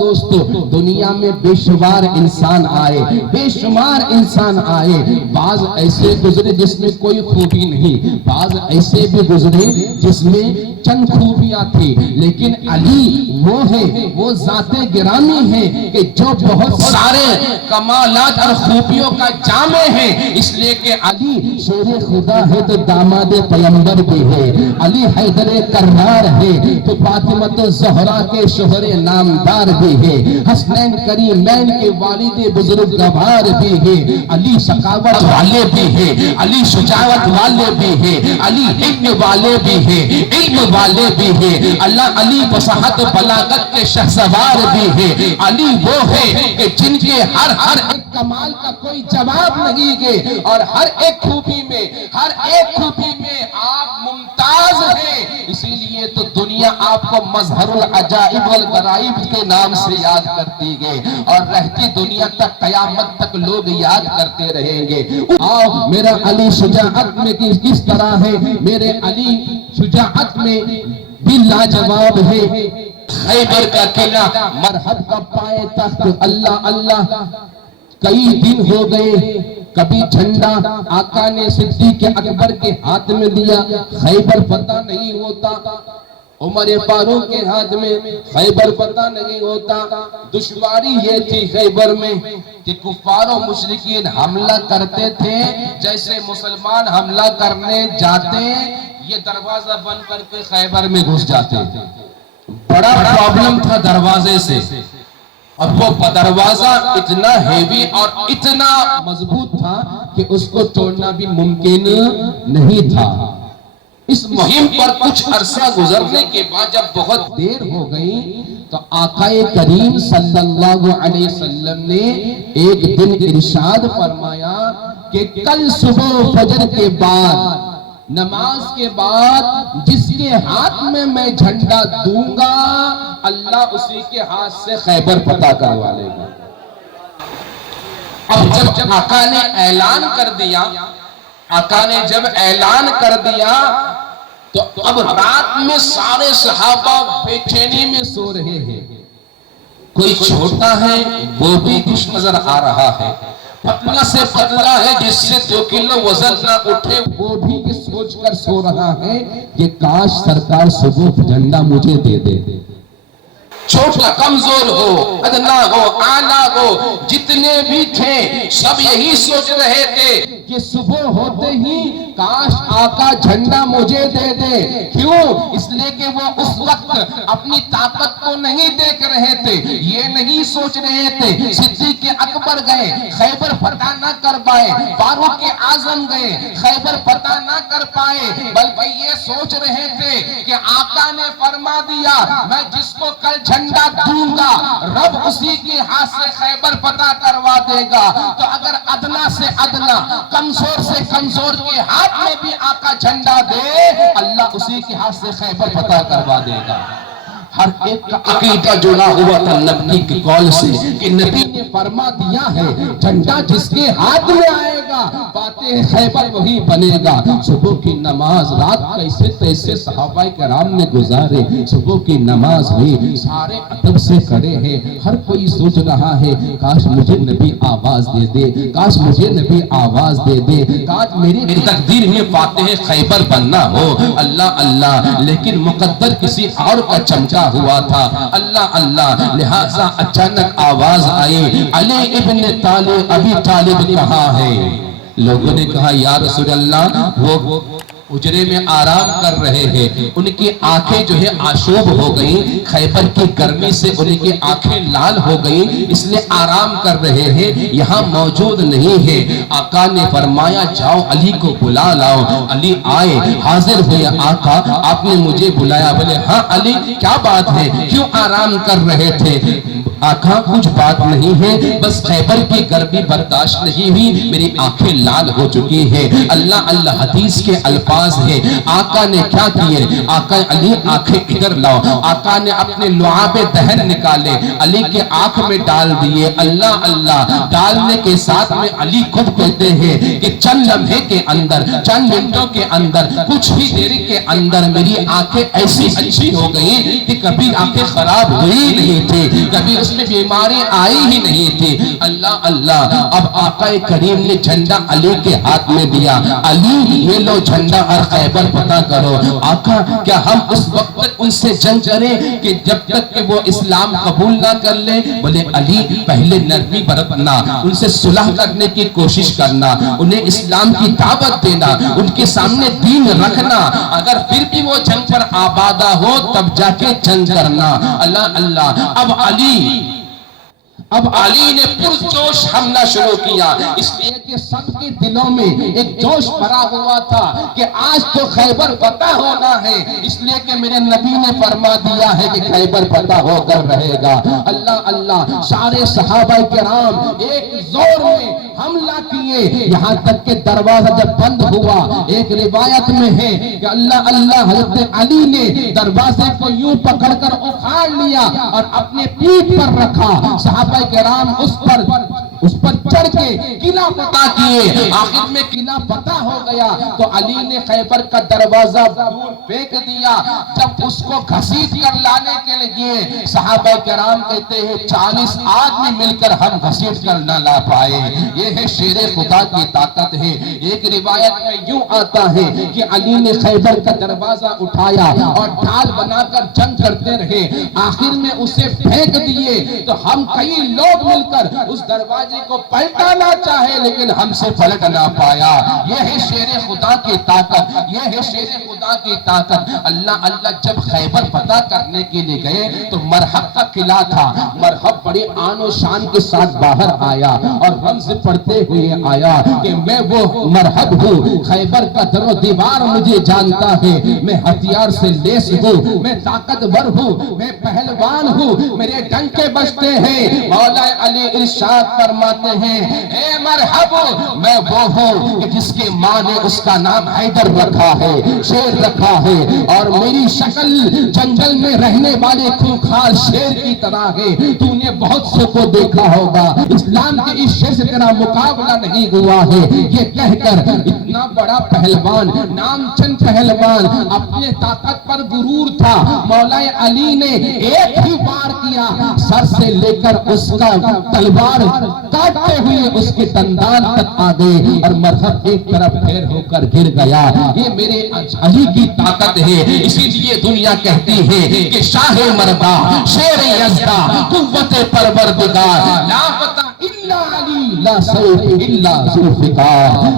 دوستو دنیا میں بے شمار انسان آئے، بے شمار انسان آئے، بعض ایسے گزرے جس میں کوئی خوبی نہیں، بعض ایسے بھی گزرے جس میں چند خوبیاں تھی، لیکن علی وہ ہے، وہ ذات گرامی ہے کہ جو بہت سارے کمالات اور خوبیوں کا جامع ہے، اس لیے کہ علی شیر خدا ہے تو داماد پیغمبر بھی ہے، علی حیدر کرار ہے تو فاطمہ زہرا کے شوہر نامدار بھی ہے، حسنین کریمین کے والد بزرگوار بھی ہے، علی سخاوت والے بھی ہے، علی شجاعت والے بھی ہے، علی علم والے بھی ہے، علم والے بھی ہے، اللہ علی فصاحت بلاغت کے شہسوار بھی ہے، علی وہ ہے کہ جن کے ہر ایک کمال کا کوئی جواب نہیں ہے، اور ہر ایک خوبی میں آپ ممتاز ہیں، اسی لیے تو دنیا آپ کو مظہر العجائب والغرائب کے نام سے یاد کرتی ہے، اور رہتی دنیا تک قیامت تک لوگ یاد کرتے رہیں گے۔ آؤ میرا علی شجاعت میں کس طرح ہے، میرے علی شجاعت میں بھی لاجواب ہے۔ خیبر کا قلعہ مرحب کا پائے تخت، اللہ اللہ کئی دن ہو گئے، کبھی جھنڈا آقا نے صدیق اکبر کے ہاتھ میں دیا، خیبر فتح نہیں ہوتا، عمر فاروق کے ہاتھ میں خیبر فتح نہیں ہوتا۔ دشواری یہ تھی خیبر میں کہ کفار و مشرکین حملہ کرتے تھے، جیسے مسلمان حملہ کرنے جاتے یہ دروازہ بند کر کے خیبر میں گھس جاتے تھے۔ بڑا پرابلم تھا دروازے سے، اور وہ دروازہ اتنا ہیوی اور اتنا مضبوط تھا کہ اس کو توڑنا بھی ممکن نہیں تھا۔ اس مہم پر کچھ عرصہ گزرنے کے بعد جب بہت دیر ہو گئی تو آقا کریم صلی اللہ علیہ وسلم نے ایک دن ارشاد فرمایا کہ کل صبح فجر کے بعد، نماز کے بعد جس کے ہاتھ میں جھنڈا دوں گا اللہ اسی کے ہاتھ سے خیبر فتح کروا لے گا۔ اب جب آقا نے اعلان کر دیا، آقا نے جب اعلان کر دیا تو اب رات میں سارے صحابہ بے چینی میں سو رہے ہیں، کوئی چھوٹا ہے وہ بھی خوش نظر آ رہا ہے، پتلا سے پتلا ہے جس سے 2 کلو وزن نہ اٹھے وہ بھی سوچ کر سو رہا ہے کہ کاش سرکار صبح جھنڈا مجھے دے دے۔ چھوٹا کمزور ہو، ادنا ہو، آلہ ہو، جتنے بھی تھے سب یہی سوچ رہے تھے کہ صبح ہوتے ہی کاش آقا جھنڈا مجھے دے دے۔ کیوں؟ اس لیے کہ وہ اس وقت اپنی طاقت کو نہیں دیکھ رہے تھے، یہ نہیں سوچ رہے تھے صدیق اکبر گئے خیبر فتح نہ کر پائے، فاروق اعظم گئے خیبر فتح نہ کر پائے، بلکہ یہ سوچ رہے تھے کہ آقا نے فرما دیا میں جس کو کل جھنڈا دوں گا رب اسی کے ہاتھ سے خیبر فتح کروا دے گا۔ تو اگر ادنا سے ادنا، کمزور سے کمزور کے ہاتھ میں بھی آقا جھنڈا دے اللہ اسی کے ہاتھ سے خیبر فتح کروا دے گا۔ ہر ایک کا عقیدہ جڑا ہوا تھا نبی کے قول سے کہ نبی نے فرما دیا ہے جھنڈا جس کے ہاتھ میں آئے گا فاتح خیبر وہی بنے گا۔ صبح کی نماز رات کیسے تیسے صحابہ کرام نے گزارے، صبح کی نماز میں سارے ادب سے کھڑے ہیں، ہر کوئی سوچ رہا ہے کاش مجھے نبی آواز دے دے، کاش مجھے نبی آواز دے دے، کاش میری تقدیر میں فاتح خیبر بننا ہو۔ اللہ اللہ، لیکن مقدر کسی اور کا چمچا ہوا تھا۔ اللہ اللہ، لہٰذا اچانک آواز آئی علی ابن طالب، ابی طالب کہاں ہے؟ لوگوں نے کہا یا رسول اللہ وہ حجرے میں آرام کر رہے ہیں، ان کی آنکھیں جو ہے آشوب ہو گئی، خیبر کی گرمی سے ان کی آنکھیں لال ہو گئی، اس لیے آرام کر رہے ہیں، یہاں موجود نہیں ہے۔ آقا نے فرمایا جاؤ علی کو بلا لاؤ۔ علی آئے، حاضر ہوئے، آقا آپ نے مجھے بلایا؟ بولے ہاں علی کیا بات ہے، کیوں آرام کر رہے تھے؟ آقا کچھ بات نہیں ہے، بس خیبر کی گرمی برداشت نہیں ہوئی، میری آنکھیں لال ہو چکی ہیں۔ اللہ اللہ، حدیث کے الفاظ ہیں، آقا نے کیا کیے؟ آقا علی آنکھیں ادھر لاؤ۔ آقا نے اپنے لعاب دہن نکالے، علی کے آنکھ میں ڈال دیے۔ اللہ اللہ، ڈالنے کے ساتھ میں علی خود کہتے ہیں کہ چند لمحے کے اندر، چند منٹوں کے اندر، کچھ ہی دیر کے اندر میری آنکھیں ایسی اچھی ہو گئی کہ کبھی آنکھیں خراب ہوئی نہیں تھی، کبھی اس میں بیماری آئی ہی نہیں تھی۔ اللہ اللہ، اب آقا کریم نے جھنڈا علی کے ہاتھ میں دیا، علی یہ لو جھنڈا اور خیبر فتح کرو۔ آقا کیا ہم اس وقت تک ان سے جنگ کریں کہ جب تک کہ وہ اسلام قبول نہ کر لیں؟ بولے علی پہلے نرمی برتنا، ان سے صلح کرنے کی کوشش کرنا، انہیں اسلام کی دعوت دینا، ان کے سامنے دین رکھنا، اگر پھر بھی وہ جنگ پر آبادہ ہو تب جا کے جنگ کرنا۔ اللہ اللہ، اب علی نے پرجوش حملہ شروع کیا، اس لیے کہ سب کے دلوں میں ایک جوش بھرا ہوا تھا کہ آج تو خیبر فتح ہونا ہے، اس لیے کہ میرے نبی نے فرما دیا ہے کہ خیبر فتح ہو کر رہے گا۔ اللہ اللہ، سارے صحابہ کرام ایک زور میں حملہ کیے، یہاں تک کہ دروازہ جب بند ہوا، ایک روایت میں ہے کہ اللہ اللہ حضرت علی نے دروازے کو یوں پکڑ کر اکھاڑ لیا اور اپنے پیٹھ پر رکھا، صحابہ کرام اس پر چڑھ کے قلعہ فتح کیے۔ آخر میں قلعہ فتح ہو گیا تو علی نے خیبر کا دروازہ دور پھینک دیا۔ جب اس کو گھسیٹ کر لانے کے لیے صحابہ کرام کہتے ہیں 40 آدمی مل کر ہم گھسیٹ کر نہ لا پائے۔ یہ ہے شیر خدا کی طاقت ہے۔ ایک روایت میں یوں آتا ہے کہ علی نے خیبر کا دروازہ اٹھایا اور ڈھال بنا کر جنگ کرتے رہے، آخر میں اسے پھینک دیے تو ہم کئی لوگ مل کر اس دروازے کو پلٹانا چاہے لیکن ہم سے پلٹ نہ پایا۔ یہ ہے شیر خدا کی طاقت، یہ ہے شیر خدا کی طاقت۔ اللہ اللہ، جب خیبر فتح کرنے کے لیے گئے تو مرحب کا قلعہ تھا، مرحب بڑی آن و شان کے ساتھ باہر آیا اور رمز پڑھتے ہوئے آیا کہ میں وہ مرحب ہوں، خیبر کا در و دیوار مجھے جانتا ہے، میں ہتھیار سے لیس ہوں، میں طاقتور ہوں، میں پہلوان ہوں، میرے ڈنکے بجتے ہیں۔ مولا علی ارشاد فرماتے ہیں اے مرحب، میں وہ ہوں کہ جس کے ماں نے اس کا نام حیدر رکھا ہے، شیر رکھا ہے، اور میری شکل جنگل میں رہنے والے خونخوار شیر کی طرح ہے۔ تو نے بہت سے کو دیکھا ہوگا، اسلام کے اس شیر سے تیرا مقابلہ نہیں ہوا ہے۔ یہ کہہ کر اتنا بڑا پہلوان، نام چند پہلوان، اپنے طاقت پر غرور تھا، مولا علی نے ایک ہی وار کیا، سر سے لے کر اس کا تلوار کاٹتے ہوئے اس کے دندان تک آ گئے اور مرحب ایک طرف پھیر ہو کر گر گیا۔ یہ میرے علی کی طاقت ہے، اسی لیے دنیا کہتی ہے کہ شاہ مردہ، شیر یزدہ، قوت پروردگار، لا فتح الا علی، لا سیف الا ذوالفقار۔